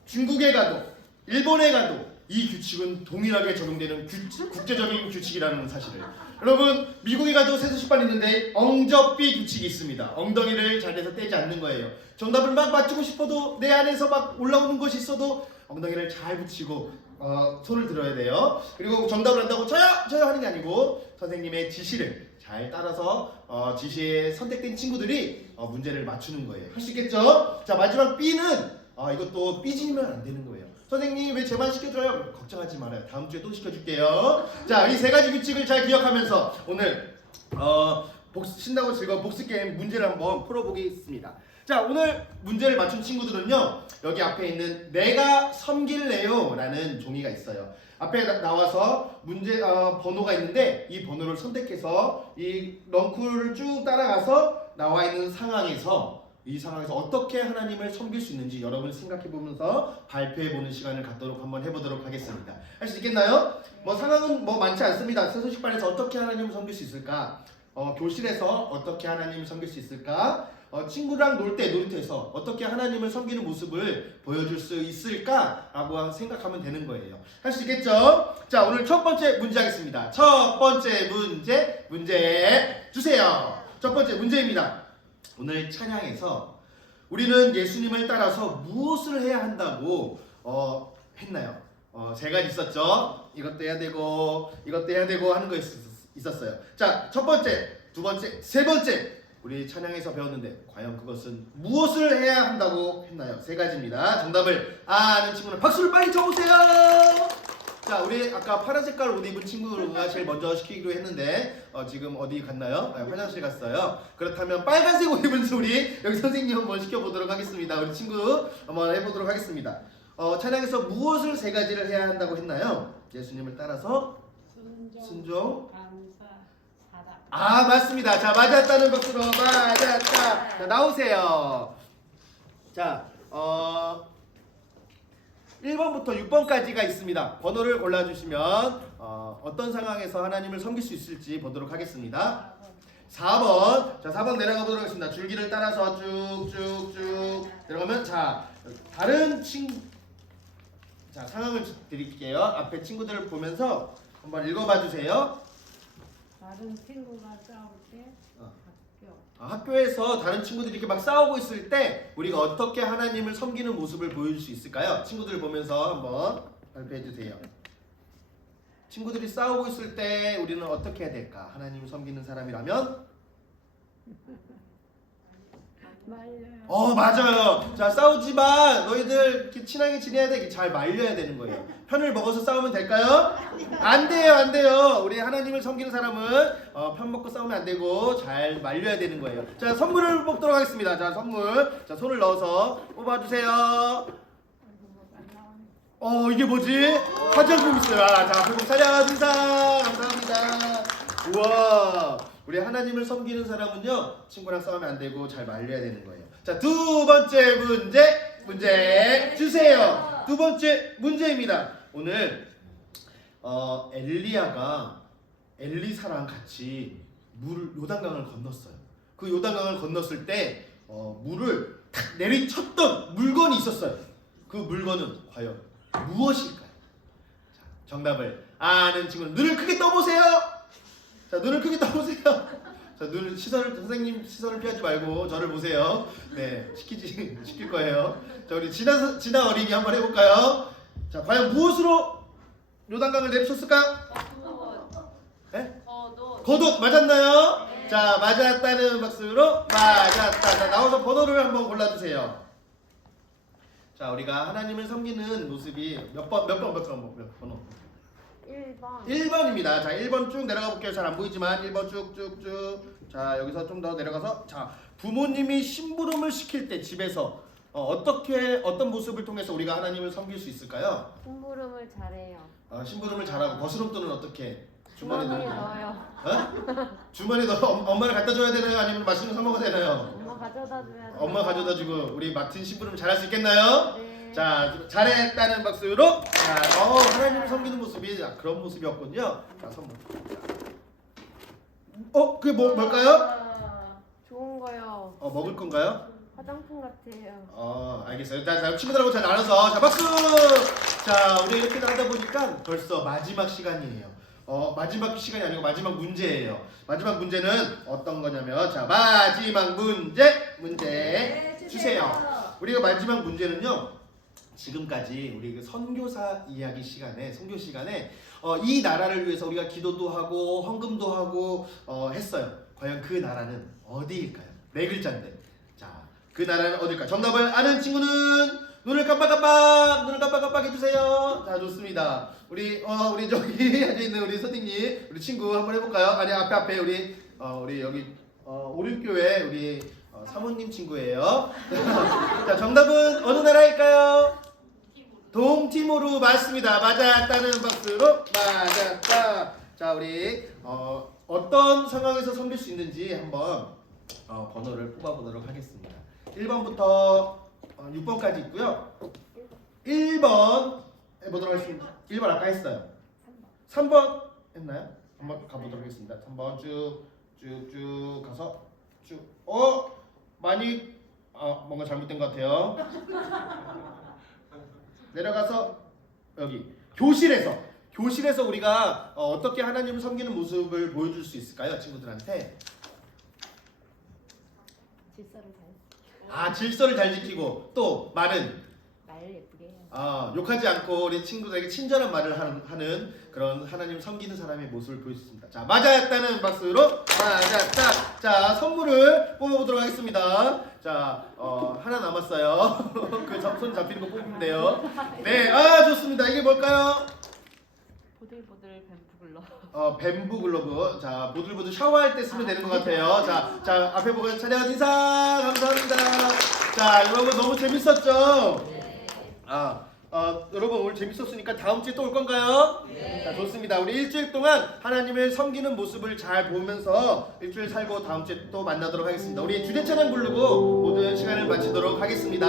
중국에 가도 일본에 가도 이 규칙은 동일하게 적용되는 국제적인 규칙이라는 사실을. 여러분 미국에 가도 세수식반이 있는데 엉접비 규칙이 있습니다. 엉덩이를 잘 대서 떼지 않는 거예요. 정답을 막 맞추고 싶어도 내 안에서 막 올라오는 것이 있어도 엉덩이를 잘 붙이고 손을 들어야 돼요. 그리고 정답을 한다고 저요 하는 게 아니고 선생님의 지시를 잘 따라서 지시에 선택된 친구들이 문제를 맞추는 거예요. 할 수 있겠죠? 자, 마지막 B는 이것도 삐지면 안 되는 거예요. 선생님 왜 제만 시켜줘요? 걱정하지 말아요. 다음 주에 또 시켜줄게요. 자, 이 세 가지 규칙을 잘 기억하면서 오늘 신나고 즐거운 복수 게임 문제를 한번 풀어보겠습니다. 자, 오늘 문제를 맞춘 친구들은요 여기 앞에 있는 내가 섬길래요 라는 종이가 있어요. 앞에 나와서 문제 번호가 있는데 이 번호를 선택해서 이 넝쿨을 쭉 따라가서 나와 있는 상황에서 이 상황에서 어떻게 하나님을 섬길 수 있는지 여러분 생각해보면서 발표해보는 시간을 갖도록 한번 해보도록 하겠습니다. 할 수 있겠나요? 상황은 많지 않습니다. 세수식반에서 어떻게 하나님을 섬길 수 있을까? 교실에서 어떻게 하나님을 섬길 수 있을까? 친구랑 놀 때 놀이터에서 어떻게 하나님을 섬기는 모습을 보여줄 수 있을까라고 생각하면 되는 거예요. 할 수 있겠죠? 자, 오늘 첫 번째 문제 하겠습니다. 첫 번째 문제 주세요. 첫 번째 문제입니다. 오늘 찬양에서 우리는 예수님을 따라서 무엇을 해야 한다고 했나요? 세 가지 있었죠. 이것도 해야 되고 이것도 해야 되고 하는 거 있었어요. 자, 첫 번째, 두 번째, 세 번째 우리 찬양에서 배웠는데 과연 그것은 무엇을 해야 한다고 했나요? 세 가지입니다. 정답을 아는 친구는 박수를 빨리 쳐보세요. 자, 우리 아까 파란 색깔 옷 입은 친구가 제일 먼저 시키기로 했는데 지금 어디 갔나요? 화장실 갔어요. 그렇다면 빨간색 옷 입은 우리 여기 선생님 한번 시켜보도록 하겠습니다. 우리 친구 한번 해보도록 하겠습니다. 찬양에서 무엇을 세 가지를 해야 한다고 했나요? 예수님을 따라서 순종, 감사, 사랑. 맞습니다. 자, 맞았다는 것으로 맞았다. 자, 나오세요. 자, 1번부터 6번까지가 있습니다. 번호를 골라주시면 어떤 상황에서 하나님을 섬길 수 있을지 보도록 하겠습니다. 4번. 자, 4번 내려가 보도록 하겠습니다. 줄기를 따라서 쭉쭉쭉 내려가면 다른 상황을 드릴게요. 앞에 친구들을 보면서 한번 읽어봐 주세요. 다른 친구가 싸울 때 학교. 학교에서 다른 친구들이 이렇게 막 싸우고 있을 때 우리가 어떻게 하나님을 섬기는 모습을 보여줄 수 있을까요? 친구들 보면서 한번 발표해 주세요. 친구들이 싸우고 있을 때 우리는 어떻게 해야 될까? 하나님을 섬기는 사람이라면? 말려요. 맞아요. 자, 싸우지만 너희들 이렇게 친하게 지내야 돼. 잘 말려야 되는 거예요. 편을 먹어서 싸우면 될까요? 안 돼요. 우리 하나님을 섬기는 사람은 편 먹고 싸우면 안 되고 잘 말려야 되는 거예요. 자, 선물을 뽑도록 하겠습니다. 자, 선물. 자, 손을 넣어서 뽑아주세요. 이게 뭐지? 화장품 있어요. 자, 그리고 사냥 인사 감사합니다. 우와, 우리 하나님을 섬기는 사람은요 친구랑 싸우면 안 되고 잘 말려야 되는 거예요. 자, 두 번째 문제 주세요. 두 번째 문제입니다. 오늘 엘리야가 엘리사랑 같이 요단강을 건넜어요. 그 요단강을 건넜을 때 물을 탁 내리쳤던 물건이 있었어요. 그 물건은 과연 무엇일까요? 자, 정답을 아는 친구는 눈을 크게 떠보세요. 자, 눈을 크게 떠보세요. 자, 눈을 선생님 시선을 피하지 말고 저를 보세요. 네, 시킬 거예요. 자, 우리 진아 어린이 한번 해볼까요? 자, 과연 무엇으로 요단강을 내리셨을까요? 네? 겉옷 맞았나요? 자, 맞았다는 박수로 맞았다. 자, 나와서 번호를 한번 골라주세요. 자, 우리가 하나님을 섬기는 모습이 몇 번호? 1번. 1번입니다. 자, 1번 쭉 내려가 볼게요. 잘 안 보이지만 1번 쭉쭉쭉. 자, 여기서 좀 더 내려가서 자, 부모님이 심부름을 시킬 때 집에서 어떤 모습을 통해서 우리가 하나님을 섬길 수 있을까요? 심부름을 잘해요. 심부름을 잘하고 거스름돈은 어떻게? 주머니에 주머니에 넣는 넣어요. 어? 주머니에 넣어 엄마를 갖다 줘야 되나요? 아니면 맛있는 거 사 먹어야 되나요? 엄마 가져다 줘야 돼. 엄마 가져다 주고 우리 맡은 심부름 잘할 수 있겠나요? 네. 자, 잘했다는 박수로 자, 하나님을 섬기는 모습이 그런 모습이었군요. 자, 선물. 그게 뭘까요? 좋은 거요. 먹을 건가요? 화장품 같아요. 알겠어요. 자, 친구들하고 잘 나눠서 자, 박수! 자, 우리 이렇게 하다 보니까 벌써 마지막 시간이에요. 마지막 시간이 아니고 마지막 문제예요. 마지막 문제는 어떤 거냐면 자, 마지막 문제 주세요. 우리가 마지막 문제는요. 지금까지 우리 그 선교사 이야기 시간에 선교 시간에 이 나라를 위해서 우리가 기도도 하고 헌금도 하고 했어요. 과연 그 나라는 어디일까요? 네 글자인데. 자, 그 나라는 어딜까요? 정답을 아는 친구는 눈을 깜빡깜빡 해주세요. 자, 좋습니다. 우리 저기 앉아 있는 우리 선생님, 우리 친구 한번 해볼까요? 아니 앞에 우리 여기 오륙교회 우리 사모님 친구예요. 자, 정답은 어느 나라일까요? 동티모르 맞습니다. 맞았다는 박수로 맞았다. 자, 우리 어떤 상황에서 섬길 수 있는지 한번 번호를 뽑아보도록 하겠습니다. 1번부터 6번까지 있고요. 1번 해보도록 하겠습니다. 1번 아까 했어요. 3번 했나요? 한번 가보도록 하겠습니다. 3번 쭉쭉쭉 가서 쭉 많이 뭔가 잘못된 것 같아요. 내려가서 여기 교실에서 우리가 어떻게 하나님을 섬기는 모습을 보여줄 수 있을까요? 친구들한테 질서를 잘 지키고 또 말은 말 예쁘게 해요. 욕하지 않고 우리 친구들에게 친절한 말을 하는 그런 하나님 섬기는 사람의 모습을 보여줬습니다. 자, 맞았다는 박수로 맞았다. 자, 선물을 뽑아보도록 하겠습니다. 자, 하나 남았어요. 그 손 잡히는 거 뽑으면 돼요. 네, 좋습니다. 이게 뭘까요? 보들보들 뱀푸글러. 뱀부 글러브. 자, 보들보들 샤워할 때 쓰면 되는 것 같아요. 자, 앞에 보고 차렷 인사 감사합니다. 자, 여러분 너무 재밌었죠? 여러분 오늘 재밌었으니까 다음 주에 또 올 건가요? 네. 자, 좋습니다. 우리 일주일 동안 하나님을 섬기는 모습을 잘 보면서 일주일 살고 다음 주에 또 만나도록 하겠습니다. 우리 주제 찬양 부르고 모든 시간을 마치도록 하겠습니다.